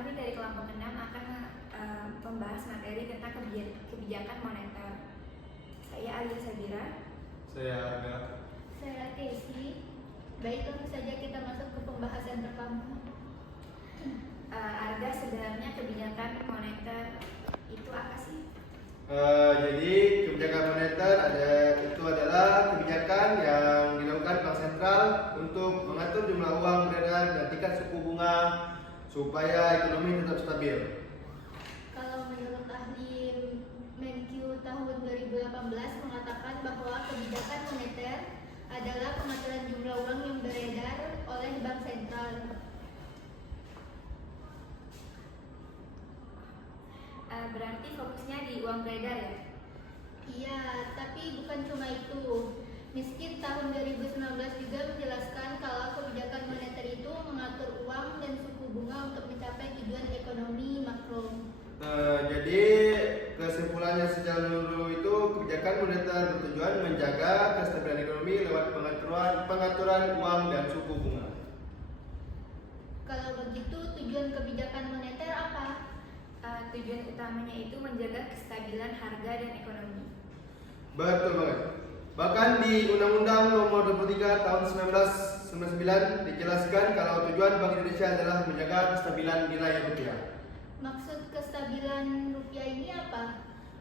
kami dari kelompok 6 akan membahas materi tentang kebijakan moneter. Saya Alia Sabira. Saya Arga. Saya Casey. Baik, langsung saja kita masuk ke pembahasan pertama. Arga, sebenarnya kebijakan moneter itu apa sih? Jadi kebijakan moneter itu adalah kebijakan yang dilakukan Bank Sentral untuk mengatur jumlah uang beredar dan tingkat suku bunga supaya ekonomi tetap stabil. Kalau menurut ahli Menkyu tahun 2018 mengatakan bahwa kebijakan moneter adalah pengaturan jumlah uang yang beredar oleh Bank Sentral. Berarti fokusnya di uang beredar ya? Iya, tapi bukan cuma itu. Miskin tahun 2019 juga menjelaskan kalau kebijakan moneter itu mengatur uang dan suku bunga untuk mencapai tujuan ekonomi makro. Jadi kesimpulannya secara menyeluruh itu kebijakan moneter bertujuan menjaga kestabilan ekonomi lewat pengaturan uang dan suku bunga. Kalau begitu, tujuan kebijakan moneter apa? Tujuan utamanya itu menjaga kestabilan harga dan ekonomi. Betul banget. Bahkan di Undang-Undang Nomor 23 Tahun 1999 dijelaskan kalau tujuan Bank Indonesia adalah menjaga kestabilan nilai rupiah. Maksud kestabilan rupiah ini apa?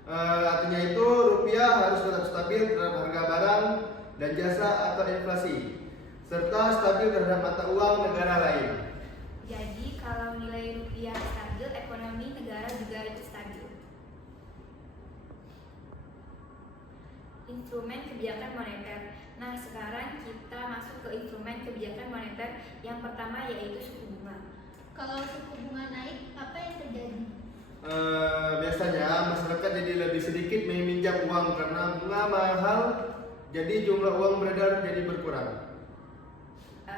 Artinya itu rupiah harus tetap stabil terhadap harga barang dan jasa atau inflasi, serta stabil terhadap mata uang negara lain. Jadi kalau nilai rupiah stabil, ekonomi negara juga ikut stabil. Instrumen kebijakan moneter. Nah, sekarang kita masuk ke instrumen kebijakan moneter. Yang pertama yaitu suku bunga. Kalau suku bunga naik, apa yang terjadi? Biasanya masyarakat jadi lebih sedikit meminjam uang karena bunga mahal, jadi jumlah uang beredar jadi berkurang.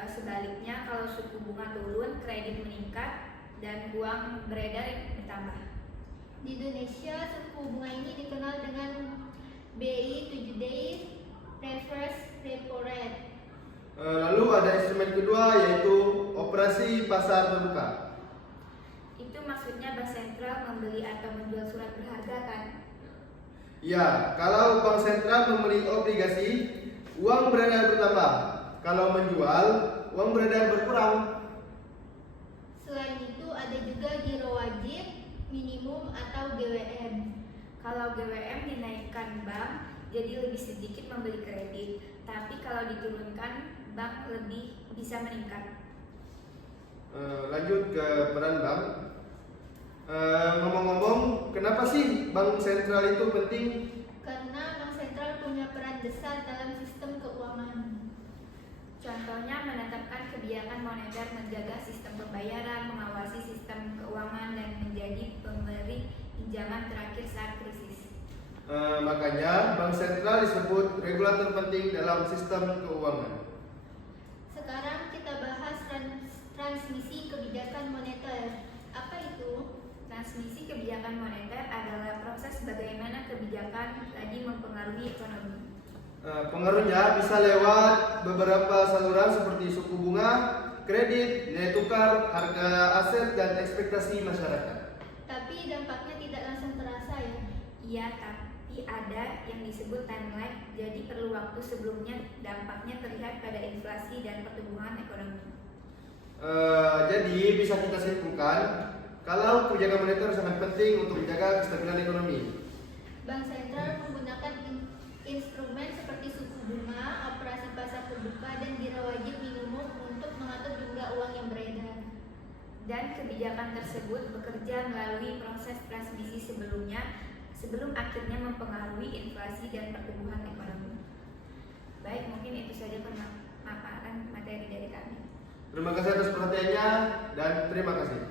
Sebaliknya, kalau suku bunga turun, kredit meningkat dan uang beredar bertambah. Di Indonesia, suku bunga ini dikenal dengan BI 7 days reverse repo rate. Lalu ada instrumen kedua yaitu operasi pasar terbuka. Itu maksudnya Bank Sentral membeli atau menjual surat berharga kan? Ya, kalau Bank Sentral membeli obligasi, uang beredar bertambah. Kalau menjual, uang beredar berkurang. Selain itu, ada juga giro wajib, minimum atau GWM. Kalau GWM dinaikkan bank, jadi lebih sedikit membeli kredit. Tapi kalau diturunkan, bank lebih bisa meningkat. Lanjut ke peran bank. Ngomong-ngomong, kenapa sih Bank Sentral itu penting? Karena Bank Sentral punya peran besar dalam sistem keuangan. Contohnya menetapkan kebijakan moneter, menjaga sistem pembayaran, mengawasi sistem keuangan, dan menjadi pemberi pinjaman terakhir saat krisis. Makanya Bank Sentral disebut regulator penting dalam sistem keuangan. Sekarang kita bahas transmisi kebijakan moneter. Apa itu? Transmisi kebijakan moneter adalah proses bagaimana kebijakan tadi mempengaruhi ekonomi. Pengaruhnya bisa lewat beberapa saluran seperti suku bunga, kredit, nilai tukar, harga aset, dan ekspektasi masyarakat. Tapi dampaknya tidak langsung terasa ya? Iya, tapi ada yang disebut timeline, jadi perlu waktu sebelumnya dampaknya terlihat pada inflasi dan pertumbuhan ekonomi. Jadi bisa kita simpulkan kalau kebijakan moneter sangat penting untuk menjaga kestabilan ekonomi. Bank Sentral menggunakan instrumen seperti suku bunga, operasi pasar terbuka, dan giro wajib minimum untuk mengatur jumlah uang yang beredar. Dan kebijakan tersebut bekerja melalui proses transmisi sebelum akhirnya mempengaruhi inflasi dan pertumbuhan ekonomi. Baik, mungkin itu saja pemaparan materi dari kami. Terima kasih atas perhatiannya dan terima kasih.